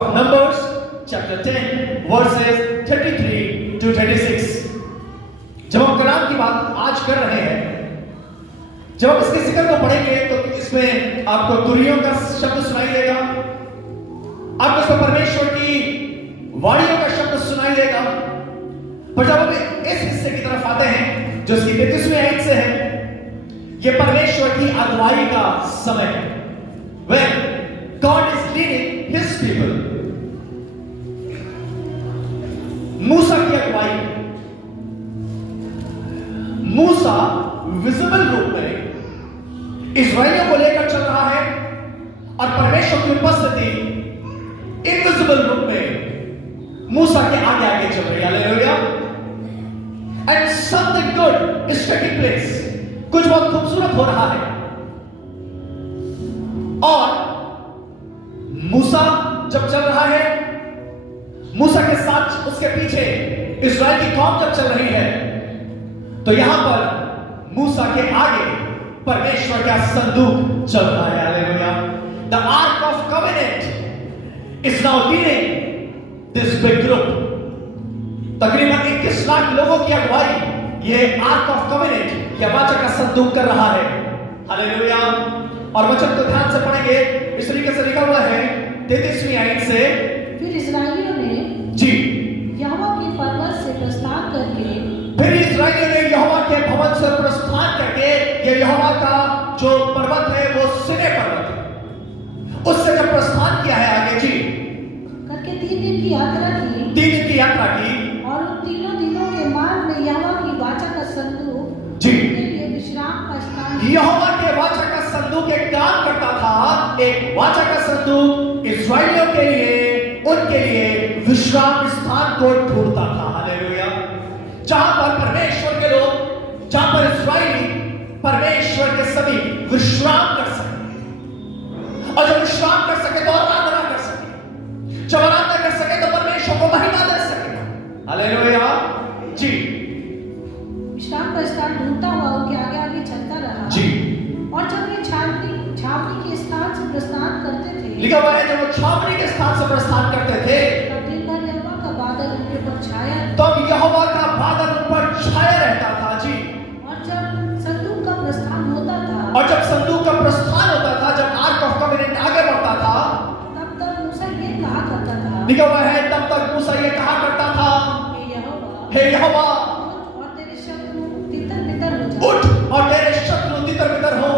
Numbers chapter 10 verses 33 to 36। जब हम कलाम की बात आज कर रहे हैं, जब हम इसके जिक्र को पढ़ेंगे तो इसमें आपको तुरियों का शब्द सुनाई देगा, आपको इसमें परमेश्वर की वाणियों का शब्द सुनाई देगा। पर जब हम इस हिस्से की तरफ आते हैं जो इसकी 35वीं आयत से है, यह परमेश्वर की अगुवाई का समय है। When God is leading His people, मूसा की अगुवाई। मूसा विजिबल रूप में इस्राएलियों को लेकर चल रहा है और परमेश्वर की उपस्थिति इनविजिबल रूप में मूसा के आगे आगे चल रही है। Hallelujah. And something good is taking place. कुछ बहुत खूबसूरत हो रहा है। और मूसा जब चल रहा है, मूसा के साथ उसके पीछे इस्राएल की कौम जब चल रही है, तो यहां पर मूसा के आगे परमेश्वर का संदूक चल रहा है। Hallelujah. The arc of covenant is now leading this big group. तकरीबन 21 लाख लोगों की अगुवाई ये आर्क ऑफ कवेनेंट या वाचा का संदूक कर रहा है। हालेलुया। और वचन को ध्यान से पढ़ेंगे, इस तरीके से लिखा हुआ है 33वीं आयत से। फिर इस्राएलियों ने जी यहोवा के पर्वत से प्रस्थान करके, फिर इस्राएलियों ने यहोवा के भवन से प्रस्थान करके, ये यहोवा का जो पर्वत है वो सिने पर्वत है, उससे जब प्रस्थान किया है आगे जी करके 3 दिन की यात्रा की। 3 दिन की यात्रा की। और उन 3 दिनों के मार्ग में यहोवा की वाचा का संदूक जी के लिए विश्राम का स्थान। यहोवा के वाचा का संदूक एक काम करता था, एक वाचा का संदूक इस्राएलियों के लिए, उनके लिए विश्राम स्थान को ढूंढता था। हालेलुया। जहां पर परमेश्वर के लोग, जहां पर इस्राएली परमेश्वर के सभी विश्राम कर सके, और जब विश्राम कर सके तो आराधना कर सके, जब आराधना कर सके तो परमेश्वर को महिमा दे सके। हालेलुया जी। विश्राम का स्थान ढूंढता हुआ उनके आगे आगे चलता रहा जी। और जब वे छावनी के स्थान से प्रस्थान करते थे, लिखा हुआ है जब वो छावनी के स्थान से प्रस्थान करते थे, तब दिन भर यहोवा का बादल उनके ऊपर छाया। तब यहोवा का बादल उन पर छाया रहता था जी। और जब संदूक का प्रस्थान होता था, और जब संदूक का प्रस्थान होता था, जब आर्क ऑफ कवेनेंट आगे बढ़ता था, तब तक मूसा ये कहा करता था, लिखा हुआ है तब तक मूसा ये कहा करता था, हे यहोवा और तेरे शत्रु तितर-बितर हो जाए, उठ और तेरे शत्रु तितर-बितर हो,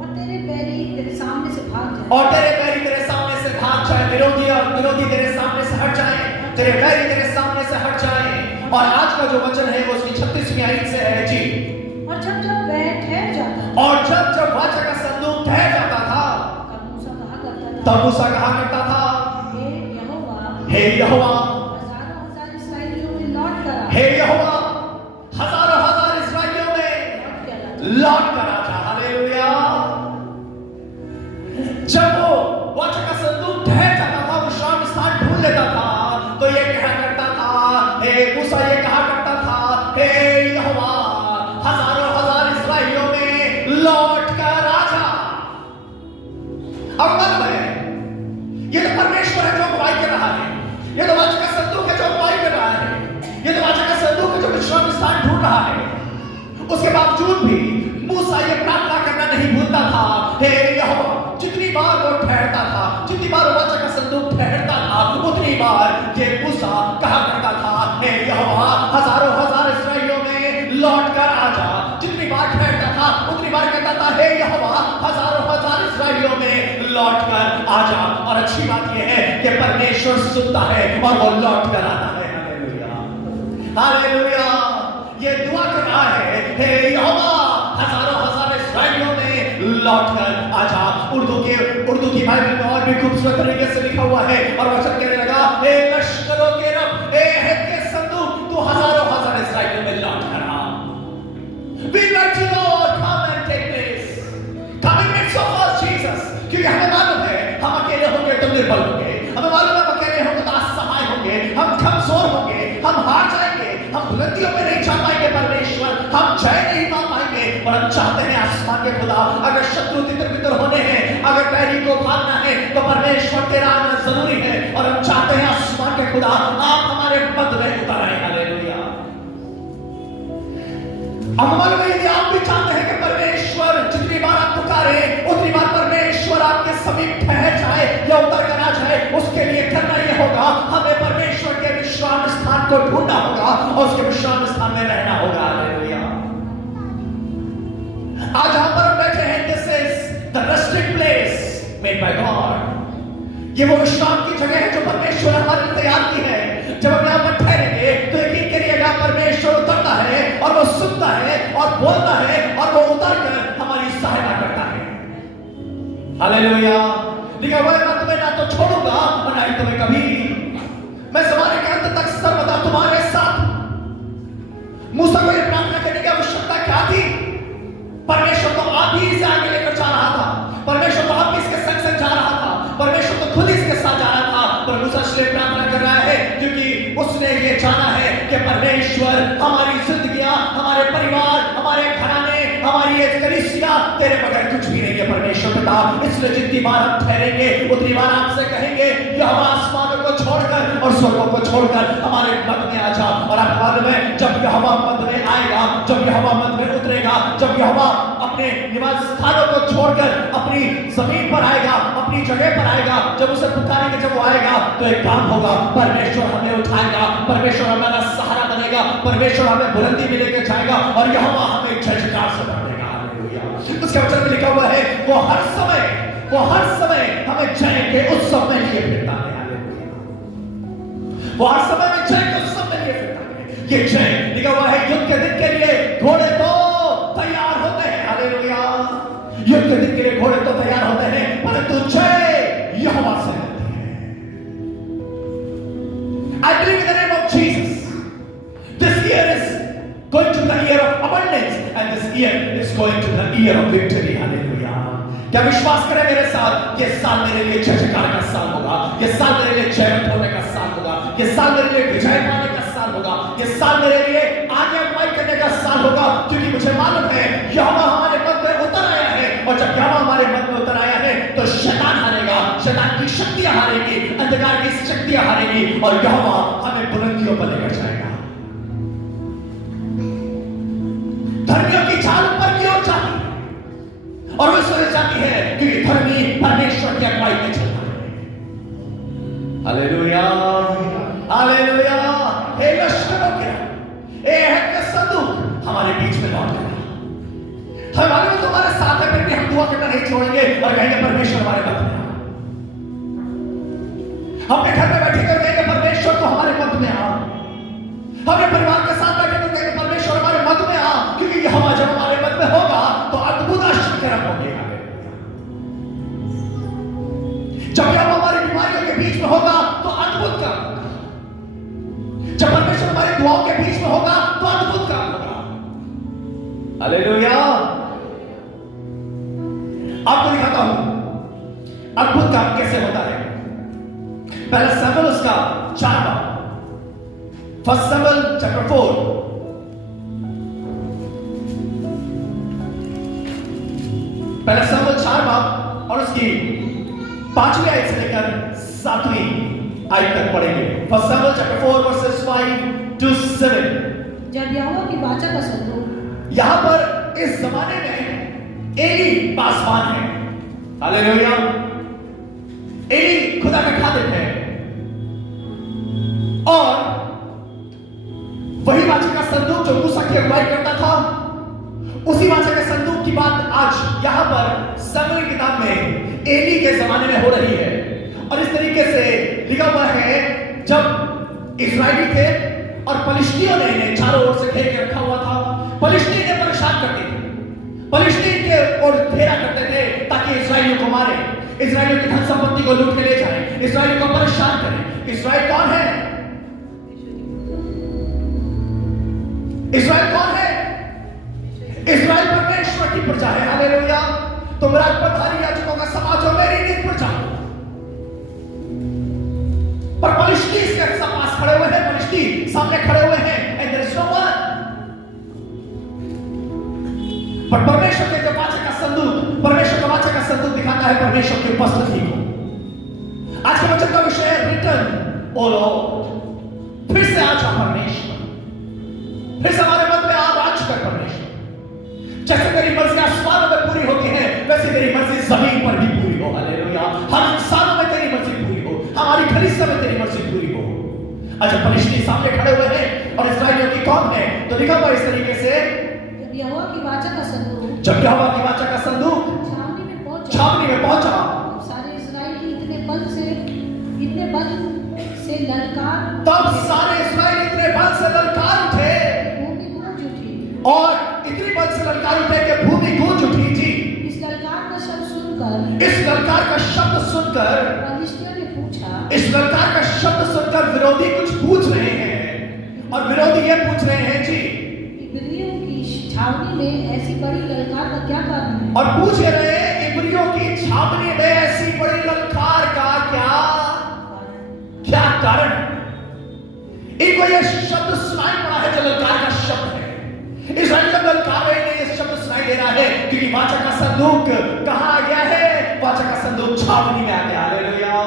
और तेरे बैरी तेरे सामने से भाग जाए, और तेरे बैरी तेरे सामने से भाग जाए। विरोधी तेरे सामने से हट जाए, तेरे बैरी तेरे सामने से हट जाए। और आज का जो वचन है वो उसकी 36वीं आयत से है जी। और जब वह ठहर जाता और जब वाचा का संदूक ठहर जाता था, तब मूसा कहा करता था, तब मूसा कहा करता था, हे यहोवा हजारों हजार इस्राएलियों में लौट कर आ। हे यहोवा हजारों हजार इस्राएलियों में लौट कर आ जा। हालेलुया। जब वो वाचा का संदूक ठहर जाता था, विश्राम स्थान ढूंढ लेता था, तो ये कहा करता था, हे मूसा ये कहा करता था, हे यहोवा हजारों हजार इस्राएलियों में लौट कर आ जा। अब मालूम है ये तो परमेश्वर है जो अगुवाई कर रहा है, ये तो वाचा का संदूक है जो अगुवाई कर रहा है, ये तो वाचा का संदूक है जो विश्राम स्थान ढूंढ रहा है। उसके बावजूद भी मूसा ये प्रार्थना करना नहीं भूलता था, हे यहोवा। जितनी बार वो ठहरता था, जितनी बार वाचा का संदूक ठहरता था, उतनी बार ये मूसा कहा करता था, हे यहोवा हजारों हजार इस्राएलियों में लौट कर आ जा। जितनी बार ठहरता था उतनी बार कहता था, हे यहोवा हजारों हजार इस्राएलियों में लौट कर आ जा। और अच्छी बात यह है कि परमेश्वर सुनता है और वो लौट कर आता है। हालेलुया। हालेलुया। ये दुआ कर रहा है, हे यहोवा हजारों हजार इस्राएलियों में लौट कर आ जा। उर्दू की बाइबल में और भी खूबसूरत तरीके से लिखा हुआ है, और वचन कहने लगा, हे लश्करों के रब, हे है के संदूक, तू हजारों हजार इस्राएलियों में लौट कर आ। We want you Lord, come and take place. Come in midst of us, Jesus. क्योंकि हमें मालूम है हम अकेले होंगे तो निर्बल होंगे, हमें मालूम है हम अकेले होंगे तो असहाय होंगे, हम कमजोर होंगे, हम हार जाएंगे, हम बुलंदियों में नहीं जा पाएंगे परमेश्वर, हम जय नहीं पा पाएंगे। और हम चाहते हैं आसमान के खुदा, अगर शत्रु तितर-बितर होने हैं, अगर बैरी को भागना है तो परमेश्वर तेरा आना जरूरी है। और हम होगा, हमें परमेश्वर के विश्राम स्थान को ढूंढना होगा और उसके विश्राम स्थान में रहना होगा। हालेलुया। आज जहां पर हम बैठे हैं, this is the resting place made by God. ये वो विश्राम की जगह है जो परमेश्वर हमारे लिए तैयार की है। जब हम यहां पर ठहरेंगे तो यकीन करिएगा परमेश्वर उतरता है और वो सुनता है और बोलता है और वो उतर कर हमारी सहायता करता है। हालेलुया। लिखा हुआ है, मैं तुम्हें ना तो छोड़ूंगा और ना ही तुम्हें कभी, मैं ज़माने के अंत तक सर्वदा तुम्हारे साथ। मूसा को यह प्रार्थना करने की आवश्यकता क्या थी? परमेश्वर तो आप ही इसे आगे लेकर जा रहा था, परमेश्वर तो आप इसके संग संग जा रहा था, परमेश्वर तो खुद इसके साथ जा रहा था। पर मूसा इसलिए प्रार्थना कर रहा है क्योंकि उसने ये जाना है कि परमेश्वर हमारी जिंदगियां, हमारे परिवार, हमारे घराने, हमारी ये कलीसिया तेरे बगैर कुछ भी नहीं है परमेश्वर पिता। इसलिए जितनी बार हम ठहरेंगे उतनी बार आपसे कहेंगे यहोवा आसमानों को छोड़कर और स्वर्गों को छोड़कर हमारे मध्य में आ जा। और आप बाद में जब यहोवा मध्य में आएगा, जब यहोवा मध्य में उतरेगा, जब यहोवा अपने निवास स्थानों को छोड़कर अपनी जमीन पर आएगा, अपनी जगह पर आएगा, जब उसे पुकारेंगे, जब वो आएगा तो एक काम होगा, परमेश्वर हमें उठाएगा, परमेश्वर हमारा सहारा बनेगा, परमेश्वर हमें बुलंदी में लेकर जाएगा और यहोवा हमें जयजयकार से भर देगा। हालेलुया। उसके वचन में लिखा हुआ है, वो हर समय हमें जय के उत्सव में लिए फिरता है। हालेलुया। वो हर समय में जय के उत्सव में लिए फिरता है। ये जय लिखा हुआ है, युद्ध के दिन के लिए घोड़े तो तैयार होते हैं। हालेलुया। युद्ध के दिन के लिए घोड़े तो तैयार होते हैं, परंतु जय यहोवा से मिलती है। I believe in the name of Jesus, this year is going to the year of abundance and this year is going to the year of victory. Hallelujah. क्या विश्वास करें मेरे साथ, ये साल मेरे लिए जय जयकार का साल होगा, ये साल मेरे लिए जयवंत होने का साल होगा, ये साल मेरे लिए विजय पाने का साल होगा, ये साल मेरे लिए आगे अगुवाई करने का साल होगा, क्योंकि मुझे मालूम है यहोवा हमारे मध्य में उतर आया है। और जब यहोवा हमारे मध्य में उतर आया है तो शैतान हारेगा, शैतान की शक्तियां हारेगी, अंधकार की शक्तियां हारेगी और यहोवा हमें बुलंदियों पर लेकर जाएगा। धर्मियों की चाल ऊपर की ओर जाती है और वो इसलिए जाती है क्योंकि धर्मी परमेश्वर की अगुवाई में चलता है। हालेलुया। हालेलुया। हे लश्करों के अहद का संदूक हमारे बीच में लौट गया। हमारे में तुम्हारे साथ है, फिर भी हम दुआ करना नहीं छोड़ेंगे और कहेंगे परमेश्वर हमारे मध्य में। हम अपने घर में बैठे कर कहेंगे परमेश्वर तो हमारे मध्य में आ। हमें परिवार के साथ बैठे कर कहेंगे परमेश्वर हमारे मध्य में आ, क्योंकि यहोवा जब हमारे मध्य में होगा तो अद्भुत आश्चर्य होंगे। जब यहोवा हमारी बीमारियों के बीच में होगा तो अद्भुत काम होगा। जब परमेश्वर हमारी दुआओं के बीच में होगा तो अद्भुत काम होगा। हालेलुया। आपको दिखाता हूं अद्भुत काम कैसे होता है। पहला सैमुएल उसका 4 फर्स्ट सैमुएल चैप्टर 4 पहला सैमुएल 4 और उसकी 5वीं आयत से लेकर 7वीं आयत तक पढ़ेंगे। First Samuel chapter 4 versus 5 to 7। जब यहोवा की वाचा का संदूक, यहां पर इस जमाने में एली पासवान है। हालेलुया। एली खुदा का खादिम है और वही वाचा का संदूक जो मूसा की अगुवाई करता था, उसी वाचा के संदूक की बात आज यहां पर सैमुएल की किताब में एली के जमाने में हो रही है। और इस तरीके से लिखा हुआ है, जब इस्राएली थे और फलिश्तियों ने इन्हें चारों ओर से घेर के रखा हुआ था। फलिश्ती इन्हें परेशान करते थे, फलिश्ती के ओर घेरा करते थे ताकि इस्राएलियों को मारे, इस्राएलियों की धन संपत्ति को लूट के ले जाए, इस्राएलियों को परेशान करें। इस्राएल कौन है? इस्राएल कौन है? इस्राएल परमेश्वर की प्रजा है। हालेलुया। तुम राजपथारी याजकों का समाज हो, मेरी निज प्रजा। पर फलिश्ती इसके पास खड़े हुए हैं, फलिश्ती सामने खड़े हुए हैं, and there is no one। पर परमेश्वर के जो वाचा का संदूक, परमेश्वर का वाचा का संदूक दिखाता है परमेश्वर की उपस्थिति को। आज के वचन का विषय है रिटर्न ओ लॉर्ड। फिर से आज परमेश्वर, फिर से हमारे मन में आप आज कर परमेश्वर। जैसे तेरी मर्जी आसमानों में पूरी होती है, वैसे तेरी मर्जी जमीन पर भी पूरी हो। हालेलुया। हम इंसानों में तेरी मर्जी पूरी हो, हमारी कलीसिया में तेरी मर्जी पूरी हो। अच्छा, फलिश्ती सामने खड़े हुए हैं और इस्राएलियों की कौन है? तो लिखा हुआ इस तरीके से, जब यहोवा की वाचा का संदूक जब यहोवा की वाचा का संदूक छावनी में पहुंचा, सारे इस्राएली इतने बल से ललकार, तब सारे इस्राएली इतने बल से ललकार उठे, भूमि गूंज उठी, और इतनी बल से ललकार उठे कि भूमि गूंज उठी। जी, इस ललकार का शब्द सुनकर, इस ललकार का शब्द सुनकर, फलिश्तियों ने पूछा, इस ललकार का शब्द सुनकर विरोधी कुछ पूछ रहे हैं, और विरोधी ये पूछ रहे हैं जी, इब्रियों की छावनी में ऐसी बड़ी ललकार का क्या कारण है? और पूछ रहे हैं इब्रियों की छावनी में ऐसी बड़ी ललकार का क्या कारण? इनको यह शब्द सुनाई पड़ा है जो ललकार का शब्द है। इस्राएल जब ललकार रहे हैं, यह शब्द सुनाई दे रहा है क्योंकि वाचा का संदूक कहां आ गया है? वाचा का संदूक छावनी में आ गया। हालेलुया।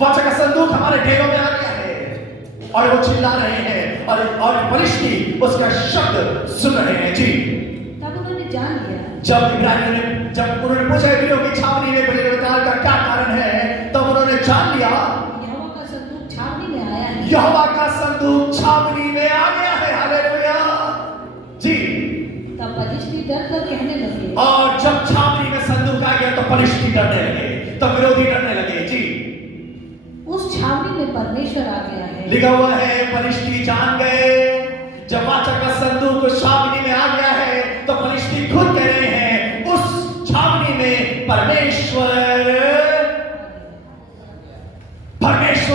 वाचा का संदूक हमारे डेरों में आ गया है और वो चिल्ला रहे हैं और फलिश्ती उसका शब्द सुन रहे हैं। जी, तब उन्होंने जान लिया, जब उन्होंने पूछा इब्रियों की छावनी में बड़ी ललकार का क्या कारण है, तब उन्होंने जान लिया यहोवा का संदूक छावनी में आया है। यहोवा का संदूक छावनी में आ गया है। हालेलुया। जी, तब फलिश्ती डरकर कहने लगे, और जब छावनी में संदूक आ गया तो फलिश्ती डरने लगे, तब विरोधी डरने लगे। जी, उस छावनी में परमेश्वर आ गया है। लिखा हुआ है फलिश्ती जान गए, जब वाचा का संदूक छावनी में आ गया है तो फलिश्ती खुद कह रहे हैं उस छावनी में परमेश्वर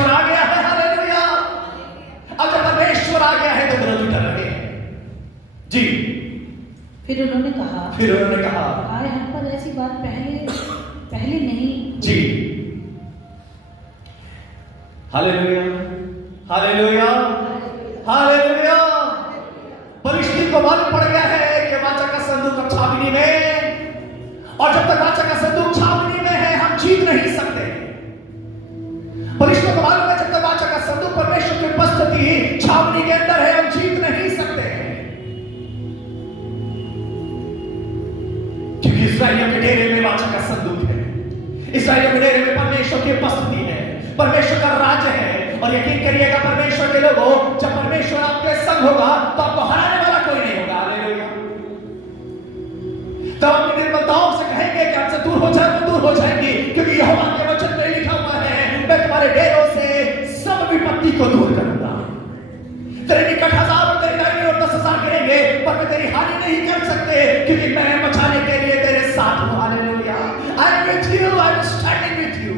आ गया है। हालेलुया। अब जब परमेश्वर आ गया है तो विरोधी डर रहे हैं। जी, फिर उन्होंने कहा, आए हम पर ऐसी बात पहले नहीं। जी, हालेलुया, हालेलुया, हालेलुया। फलिश्ती को मालूम पड़ गया है कि वाचा का संदूक अब छावनी में, और जब तक वाचा का संदूक छावनी में है हम जीत नहीं सकते। फलिश्तियों को मालूम है जब तक वाचा का संदूक परमेश्वर की उपस्थिति छावनी के अंदर है हम जीत नहीं सकते, क्योंकि इस्राएलियों के डेरे में वाचा का संदूक है, इस्राएलियों के डेरे में परमेश्वर की उपस्थिति है, परमेश्वर का राज्य है। और यकीन करिएगा परमेश्वर के लोगों, जब परमेश्वर आपके संग होगा तो आपको हराने वाला कोई नहीं होगा। हालेलुया। तो अपनी निर्बलताओं से कहेंगे कि आपसे दूर हो जाए तो दूर हो जाएंगी, क्योंकि यहोवा के वचन में लिखा हुआ है मैं तुम्हारे डेरों से सब विपत्ति को दूर करूंगा। तेरे निकट 1000 और तेरे दाहिनी ओर 10,000 गिरेंगे पर मैं तेरी हानि नहीं कर सकते, क्योंकि मैं बचाने के लिए तेरे साथ हूं। Hallelujah. I am with you, I am standing with you.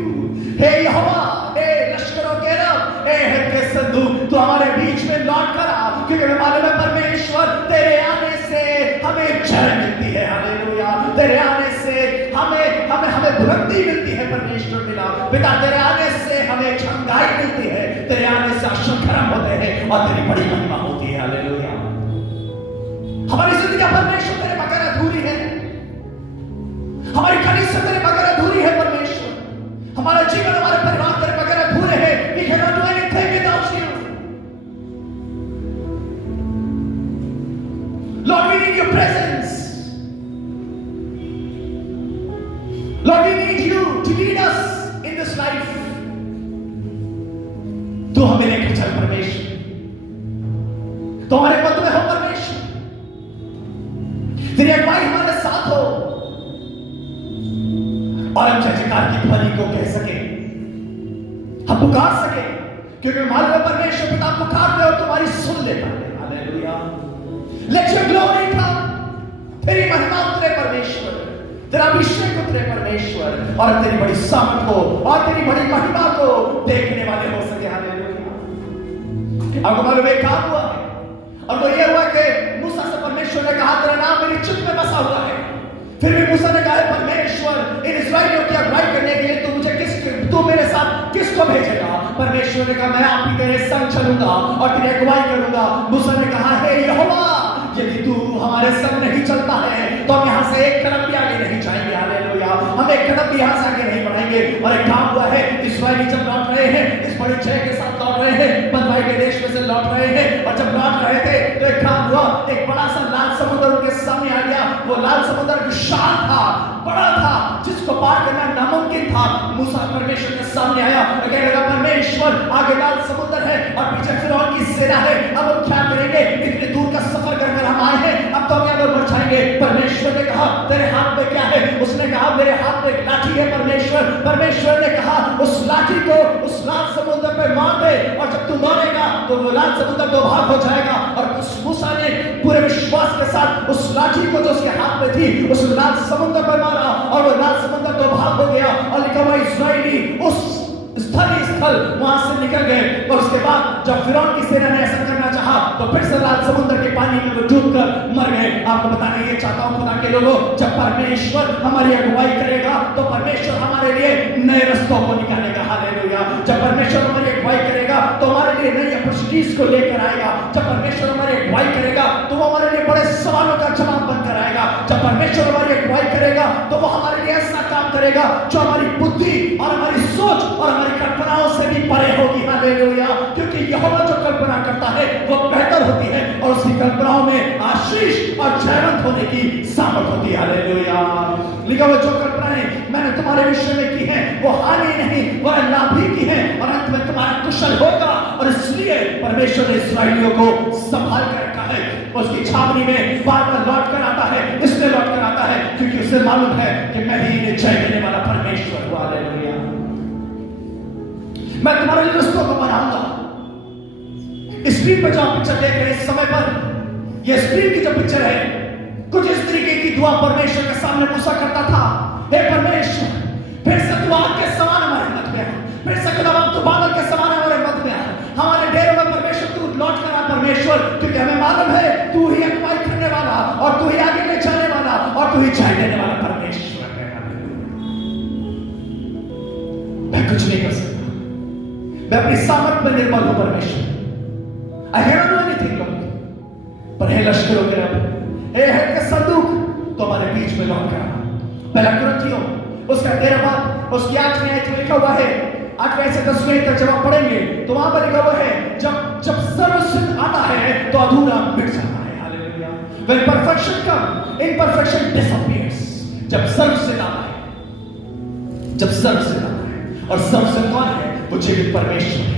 हे यहोवा, हे लश्करों के रब, हे है के संदूक तू हमारे बीच में लौट कर आ, क्योंकि मैं मालूम है परमेश्वर तेरे आने से हमें जय मिलती है। हालेलुया। तेरे आने से हमें बुलंदी मिलती है। परमेश्वर मिला पिता, तेरे आने से हमें छंगाई मिलती है, तेरे आने से अशुभकर्म होते हैं और तेरी बड़ी महिमा होती है। हालेलुया। हमारी जिंदगी परमेश्वर तेरे बगैर अधूरी है, हमारी कलीसिया तेरे बगैर अधूरी है। परमेश्वर, हमारा जीवन, हमारे परिवार तेरे बगैर अधूरे हैं। We cannot do anything without you. Lord, we need your presence. Lord, we need you to lead us in this life. तू हमें लेकर चल परमेश्वर, तो हमारे पद में हो परमेश्वर, तेरी अगुवाई हमारे साथ हो और हम जय जयकार की ध्वनि को कह सके, हम पुकार सके, क्योंकि मालूम है परमेश्वर पिता पुकारते और तुम्हारी सुन लेता है। हालेलुया। लेट योर ग्लोरी कम, तेरी महिमा उतरे परमेश्वर, तेरा अभिषेक उतरे परमेश्वर, और तेरी बड़ी सामर्थ को और तेरी बड़ी महिमा को देखने वाले हो सके। हालेलुया। आपको मालूम है क्या हुआ है, और वो ये हुआ कि मूसा से परमेश्वर ने कहा तेरा नाम मेरी चित्त में बसा हुआ है। फिर भी मूसा ने कहा परमेश्वर इन इस्राएलियों की अगुवाई करने के लिए तू मेरे साथ किसको भेजेगा? परमेश्वर ने कहा मैं आप ही तेरे संग चलूंगा और तेरी अगुवाई करूंगा। मूसा ने कहा हे यहोवा, यदि तू हमारे संग नहीं चलता है तो हम यहाँ से एक कदम भी आगे नहीं जाएंगे। हालेलुया। हम एक कदम भी यहाँ से आगे नहीं बढ़ाएंगे। और एक काम हुआ है, इस्राएली जब लौट रहे हैं, इस बड़े जय के साथ लौट रहे हैं, बंधुआई के देश में से लौट रहे हैं, और जब लौट रहे थे तो एक काम हुआ, एक बड़ा सा लाल समुद्र उनके सामने आ गया। वो लाल समुद्र विशाल था, बड़ा था, जिसको पार करना नामुमकिन था। मूसा परमेश्वर के सामने आया और कहने लगा, परमेश्वर आगे लाल समुद्र है और पीछे फिरौन की सेना है, अब हम क्या करेंगे? इतने दूर का सफर कर हम आए हैं, अब तो हम यहाँ पर मर जाएंगे। परमेश्वर ने कहा, तेरे हाथ में क्या है? उसने कहा, मेरे हाथ में एक लाठी है परमेश्वर। परमेश्वर ने कहा, उस लाठी को उस लाल समुद्र पे मार दे, और जब तू मारेगा तो वो लाल समुद्र दो भाग हो जाएगा। और उस मूसा ने पूरे विश्वास के साथ उस लाठी को जो उसके हाथ में थी उस लाल समुद्र पर मारा, और वो लाल समुद्र दो भाग हो गया। और लिखा हुआ इस्राएली उस स्थल वहां से निकल गए। और उसके बाद जब फिरौन की सेना ने ऐसा करना चाहा तो फिर से लाल समुद्र के पानी में वो डूब कर मर गए। आपको बताने ये चाहता हूं खुदा के लोगों, जब परमेश्वर हमारी अगुवाई करेगा तो परमेश्वर हमारे लिए नए रास्तों को निकालेगा। हालेलुया। जब परमेश्वर हमारी अगुवाई करेगा तो हमारे लिए नई अपॉर्चुनिटीज को लेकर आएगा। जब परमेश्वर हमारी अगुवाई करेगा तो वो हमारे लिए बड़े सवालों का जवाब बनकर आएगा। जब परमेश्वर हमारी अगुवाई करेगा तो वो हमारे लिए ऐसा काम करेगा जो हमारी बुद्धि और हमारी सोच और हमारी कल्पनाओं से भी परे होगी। हालेलुया। क्योंकि यहोवा जो कल्पना करता है वो बेहतर होती है, और उसकी कल्पनाओं में आशीष और जयवंत होने की सामर्थ होती है। हालेलुया। लिखा हुआ, जो कल्पनाएं मैंने तुम्हारे विषय में की हैं वो हानि नहीं वह लाभ ही की है, और अंत में तुम्हारा कुशल होगा। और इसलिए परमेश्वर ने इस्राएलियों को संभाल कर रखा है। उसकी छावनी में बार बार लौट कर आता है, इसलिए लौट कर आता है क्योंकि उसे मालूम है कि मैं ही इन्हें जय देने वाला परमेश्वर हूं। हालेलुया। मैं तुम्हारे लिए रस्तों को बनाऊंगा। स्क्रीन पर जो आप पिक्चर देख रहे हैं इस समय पर, यह स्क्रीन की जो पिक्चर है, कुछ इस तरीके की दुआ परमेश्वर के सामने मूसा करता था। हे परमेश्वर, फिर से तू आग के समान हमारे मध्य में आ, फिर से खुदावंद तू बादल के समान हमारे मध्य में आ, हमारे डेरों में परमेश्वर तू लौट कर आ परमेश्वर, क्योंकि हमें मालूम है तू ही अगुवाई करने वाला, और तू ही आगे ले जाने वाला, और तू ही जय देने वाला परमेश्वर है। मैं कुछ नहीं कर सकता, मैं अपनी सामर्थ में निर्मल हूं परमेश्वर। I cannot do anything, Lord. पर हे लश्करों के रब, हे हद का संदूक तो हमारे बीच में लौट कर आ। पहला कुरिन्थियों उसका 13 बाब उसकी 8वीं आयत में लिखा हुआ है, 8वें से 10वें तक जब आप पढ़ेंगे तो वहां पर लिखा हुआ है, जब सर्वसिद्ध आता है तो अधूरा मिट जाता है। Hallelujah. When perfection comes, imperfection disappears. जब सर्वसिद्ध आता है, जब सर्वसिद्ध आता है, और सर्वसिद्ध कौन है? वो जीवित परमेश्वर है।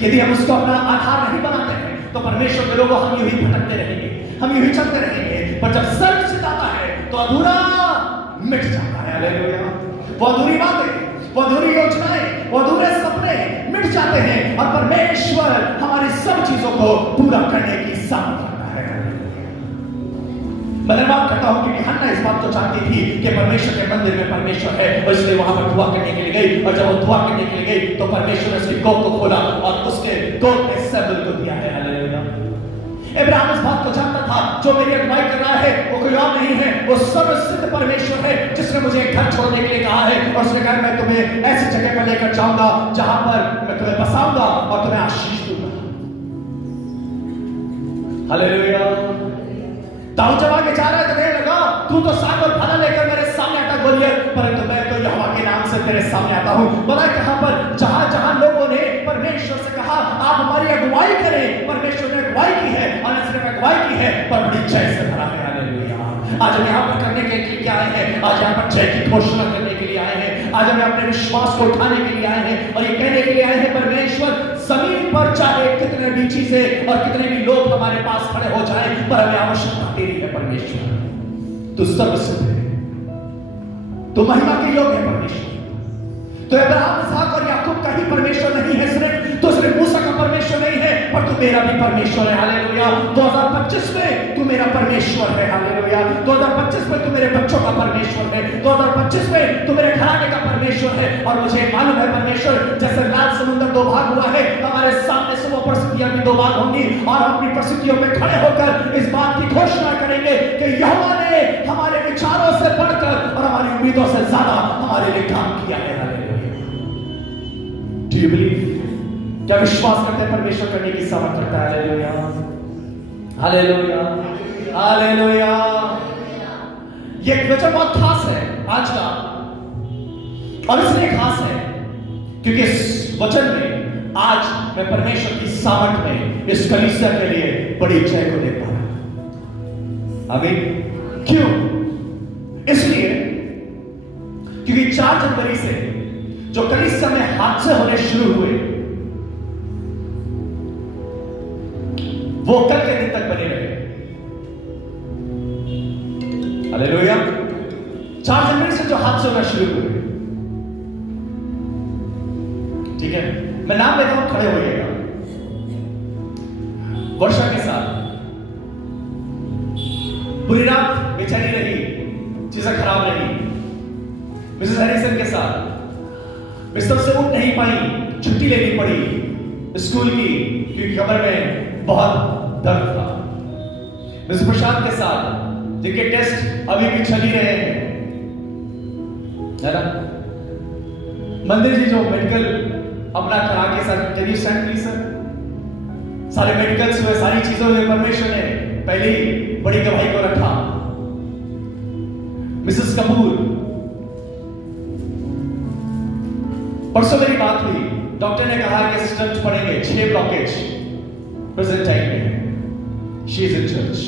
यदि हम उसको अपना आधार नहीं बनाते हैं तो परमेश्वर के लोगों हम यूं ही भटकते रहेंगे, हम यूं ही चलते रहेंगे। पर जब सर्वसिद्ध आता है तो अधूरा मिट जाता है। हालेलुया। वो अधूरी बातें, वो अधूरी योजनाएं, वो अधूरे सपने मिट जाते हैं, और परमेश्वर हमारी सब चीजों को पूरा करने की सामर्थ रखता है। मैं धन्यवाद करता हूं क्योंकि हन्ना इस बात को जानती थी कि परमेश्वर के मंदिर में परमेश्वर है, और इसलिए वहां पर दुआ करने के लिए गई। और जब वो दुआ करने के लिए गई तो परमेश्वर ने उसकी गोद को खोला और उसके गोद में सैमुएल को दिया है। हालेलुया। अब्राहम इस बात को जानता था, जो मेरी अगुवाई कर रहा है वो कोई और नहीं है, वो सर्वसिद्ध परमेश्वर है, जिसने मुझे घर छोड़ने के लिए कहा है, और उसने कहा मैं तुम्हें ऐसी जगह पर लेकर जाऊंगा जहां पर मैं तुम्हें बसाऊंगा और तुम्हें आशीष दूंगा। हालेलुया। दाऊद जब आगे जा रहा है तो कहने लगा, तू तो साग और भाला लेकर मेरे सामने आता गोलियत, परंतु मैं तो यहोवा के नाम से तेरे सामने आता हूं। बोला कहां पर? जहां जहां लोगों ने परमेश्वर से कहा आप हमारी अगुवाई करें, परमेश्वर ने अगुवाई की है, और न सिर्फ अगुवाई की है पर बड़ी जय से भरा है। हालेलुया। आज हम यहाँ पर करने के लिए आए हैं, आज यहाँ पर जय की घोषणा करने के लिए आए हैं, आज हम अपने विश्वास को उठाने के लिए आए हैं, और ये कहने के लिए आए हैं परमेश्वर जमीन पर चाहे कितने भी चीजें और कितने भी लोग हमारे पास खड़े हो जाएं, पर हमें आवश्यकता तेरी है परमेश्वर। तू सर्वसिद्ध है, तू महिमा के योग्य है परमेश्वर। तो अब्राहम, इसहाक और याकूब का ही परमेश्वर नहीं है सिर्फ, तो सिर्फ मूसा का परमेश्वर नहीं है, पर तू मेरा भी परमेश्वर है। हालेलुया। 2025 में तू मेरा परमेश्वर है। हालेलुया। 2025 में तू मेरे बच्चों का परमेश्वर है, 2025 में तू मेरे घराने का परमेश्वर है। और मुझे मालूम है परमेश्वर, जैसे लाल समुद्र दो भाग हुआ है, हमारे सामने से वो परिस्थितियां भी दो भाग होंगी, और हम अपनी परिस्थितियों में खड़े होकर इस बात की घोषणा करेंगे कि यहोवा ने हमारे विचारों से बढ़कर और हमारी उम्मीदों से ज्यादा हमारे लिए काम किया है। हालेलुया। Do you believe? क्या विश्वास करते हैं परमेश्वर करने की सामर्थ रखता है? हालेलुया। हालेलुया। हालेलुया। ये वचन बहुत खास है आज का, और इसलिए खास है क्योंकि इस वचन में आज मैं परमेश्वर की सामर्थ में इस कलीसिया के लिए बड़ी जय को देता हूं। आमीन। क्यों? इसलिए क्योंकि 4 जनवरी से जो कलीसिया में हादसे होने शुरू हुए वो कल के दिन तक बने रहे। हालेलुया। 4 जनवरी से जो हादसे होना शुरू हुए, ठीक है, मैं नाम लेता हूं, खड़े होइएगा। वर्षा के साथ पूरी रात बेचैनी रही, चीजें खराब रही। मिसेस हैरिसन के साथ बिस्तर से उठ नहीं पाई, छुट्टी लेनी पड़ी स्कूल की क्योंकि कमर में बहुत दर्द था। मिसेस प्रशांत के साथ जिनके टेस्ट अभी भी चल ही रहे हैं, है ना। मंदिर जी जो मेडिकल अपना करा के sir, can you stand please sir, सारे मेडिकल्स हुए, सारी चीजों में परमेश्वर ने पहले ही बड़ी गवाही को रखा। मिसेस कपूर, परसों मेरी बात हुई, डॉक्टर ने कहा कि स्टंट पड़ेंगे, 6 ब्लॉकेज प्रेजेंट टाइम में। She is in church.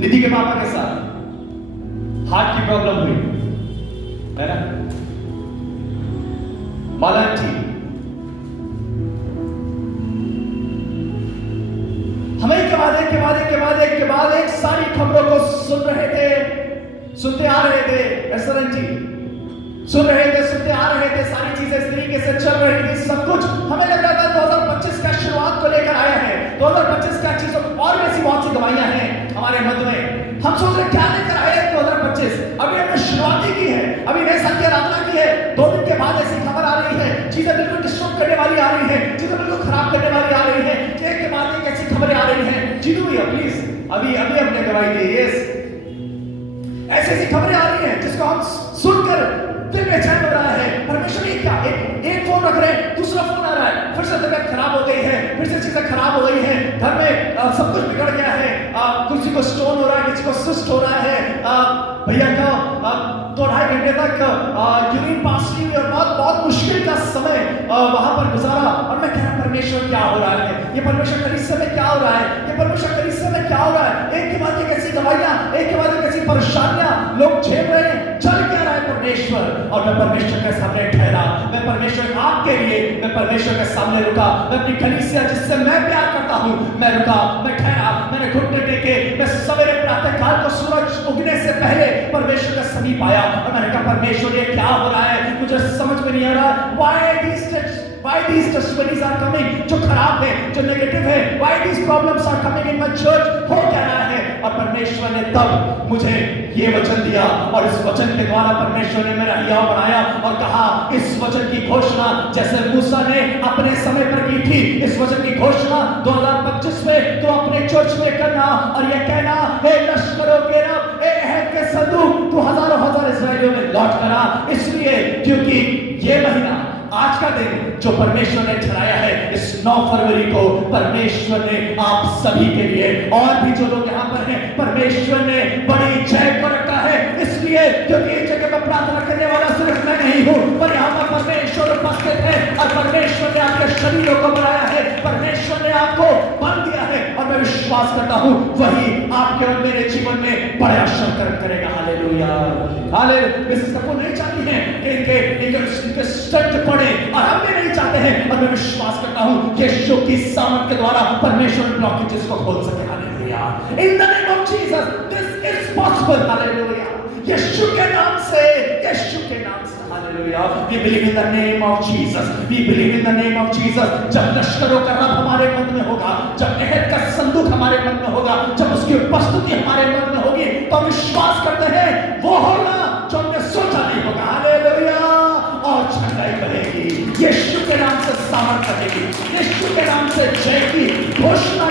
Nidhi के पापा के साथ हार्ट की प्रॉब्लम हुई, है ना। माला आंटी, हम एक के बाद एक सारी खबरों को सुन रहे थे, सुनते आ रहे थे। एसर आंटी सुन रहे थे, सुनते आ रहे थे, सारी चीजें इस तरीके से चल रही थी। सब कुछ हमें लग रहा था 2025 का शुरुआत को लेकर आया है। 2025 का चीजों और भी ऐसी बहुत सी दवाइयां हैं हमारे मध्य में। हम सोच रहे क्या लेकर आए 2025, अभी हमने शुरुआत ही की है, अभी नए साल की आराधना की है। 2 दिन के बाद ऐसी खबर आ रही है, चीजें बिल्कुल डिस्टर्ब करने वाली आ रही है, चीजें बिल्कुल खराब करने वाली आ रही है। एक के बाद एक ऐसी खबरें आ रही हैं। जीतू भैया प्लीज, अभी हमने गवाही दी। यस, ऐसी खबरें आ रही हैं जिसको हम सुनकर दिल बेचैन हो रहा है। परमेश्वर ये क्या, एक फोन रख रहे हैं, दूसरा फोन आ रहा है, फिर से तबीयत खराब हो गई है, फिर से चीजें खराब हो गई है, घर में सब कुछ बिगड़ गया है। किसी को स्टोन हो रहा है, किसी को सिस्ट हो रहा है। भैया का 2-2.5 घंटे तक यूरिन पास की और बहुत मुश्किल का समय वहां पर गुजारा। और मैं कह रहा परमेश्वर क्या हो रहा है, ये परमेश्वर कलीसिया में क्या हो रहा है, ये परमेश्वर कलीसिया में क्या हो रहा है। एक के बाद एक ऐसी दवाइयां, एक के बाद एक ऐसी परेशानियां लोग झेल रहे हैं। चल क्या रहा है परमेश्वर, और मैं परमेश्वर के सामने ठहरा, मैं परमेश्वर आपके लिए, मैं परमेश्वर के सामने रुका। मैं अपनी कलीसिया जिससे मैं प्यार करता हूं, मैं रुका, मैं ठहरा, मैंने घुटने टेके। मैं सवेरे प्रातः काल को सूरज उगने से पहले परमेश्वर के समीप आया और मैंने कहा परमेश्वर ये क्या हो रहा है, मुझे समझ में नहीं आ रहा। Why these testimonies are coming, जो खराब है, जो नेगेटिव है, why these problems are coming in my church, हो क्या रहा है। और परमेश्वर ने तब मुझे ये वचन दिया और इस वचन के द्वारा परमेश्वर ने मेरा हियाव बनाया और कहा इस वचन की घोषणा जैसे मूसा ने अपने समय पर की थी, इस वचन की घोषणा 2025 में तो अपने चर्च में करना और ये कहना, हे लश्करों के रब, हे अहद के संदूक, तू हजारों हजार इस्राएलियों में लौट करा। इसलिए क्योंकि ये महीना, आज का दिन जो परमेश्वर ने ठहराया है, इस 9 फरवरी को परमेश्वर ने आप सभी के लिए और भी जो लोग यहाँ पर हैं, परमेश्वर ने बड़ी जय को रखा है। इसलिए क्योंकि इस जगह पर प्रार्थना करने वाला सिर्फ मैं नहीं हूँ, पर यहाँ पर परमेश्वर उपस्थित है और परमेश्वर ने आपके शरीरों को बनाया है, परमेश्वर ने आपको बन दिया है और मैं विश्वास करता हूँ वही आपके और मेरे जीवन में बड़े आशीर्वाद करेगा। Hallelujah, hallelujah. मिसेस कपूर नहीं चाहती हैं कि इनके स्टंट पड़े और हम भी नहीं चाहते हैं, और मैं विश्वास करता हूं कि यीशु की सामर्थ के द्वारा परमेश्वर ब्लॉकेजेस को खोल सके। Hallelujah, in the name of Jesus this is possible. Hallelujah, यीशु के नाम से, यीशु के नाम से। Hallelujah, we believe in the name of Jesus, we believe in the name of Jesus. जब लश्करों का रब हमारे मन में होगा, जब अहद का संदूक हमारे मन में होगा, जब उसकी उपस्थिति हमारे मन में होगी, तो विश्वास करते हैं वो होगा जो हमने सोचा नहीं होगा। हालेलुया, और चंगाई बढ़ेगी, यीशु के नाम से सामर्थ बढ़ेगी, यीशु के नाम से जय की घोषणा